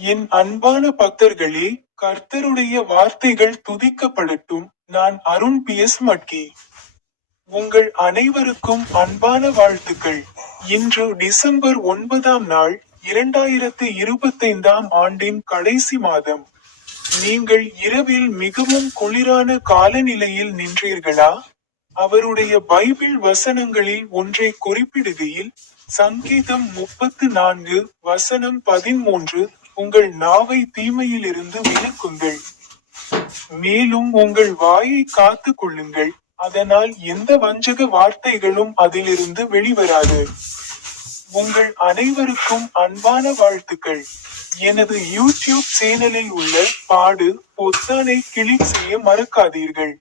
என் அன்பான பக்தர்களே கர்த்தருடைய வார்த்தைகள் துதிக்கப்படட்டும். நான் அருண் பி. எஸ். மட்கி. உங்கள் அனைவருக்கும் அன்பான வாழ்த்துக்கள். இன்று டிசம்பர் ஒன்பதாம் நாள் இரண்டாயிரத்து இருபத்தைந்தாம் ஆண்டின் கடைசி மாதம். நீங்கள் இரவில் மிகவும் குளிரான காலநிலையில் நின்றீர்களா? அவருடைய பைபிள் வசனங்களில் ஒன்றை குறிப்பிடுகையில் சங்கீதம் முப்பத்து நான்கு வசனம் பதிமூன்று உங்கள் நாவை தீமையிலிருந்து விலக்குங்கள் மேலும் உங்கள் வாயை காத்து கொள்ளுங்கள். அதனால் எந்த வஞ்சக வார்த்தைகளும் அதிலிருந்து வெளிவராது. உங்கள் அனைவருக்கும் அன்பான வாழ்த்துக்கள். எனது யூடியூப் சேனலில் உள்ள பாடு பொத்தானை கிளிக் செய்ய மறக்காதீர்கள்.